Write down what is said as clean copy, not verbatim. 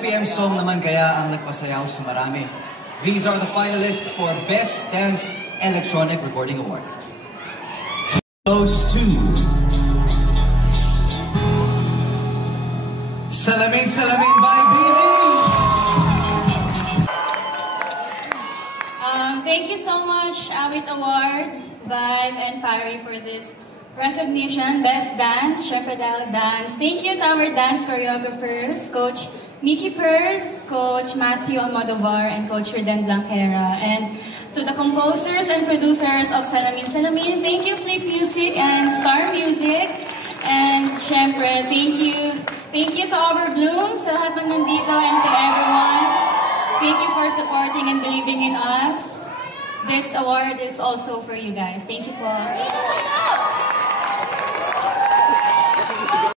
2PM song naman kaya ang nagpasayaw sa marami. These are the finalists for Best Dance Electronic Recording Award. Goes to Salamin Salamin by BB! Thank you so much, Awit Awards, Vibe, and Pari for this recognition. Best Dance, syempre dahil dance. Thank you to our dance choreographers, Coach Mickey Pers, Coach Matthew Almodovar, and Coach Reden Blanquera. And to the composers and producers of Salamin Salamin, thank you Flip Music and Star Music. And syempre, thank you to our Bloom, sa lahat ng nandito, and to everyone. Thank you for supporting and believing in us. This award is also for you guys. Thank you po.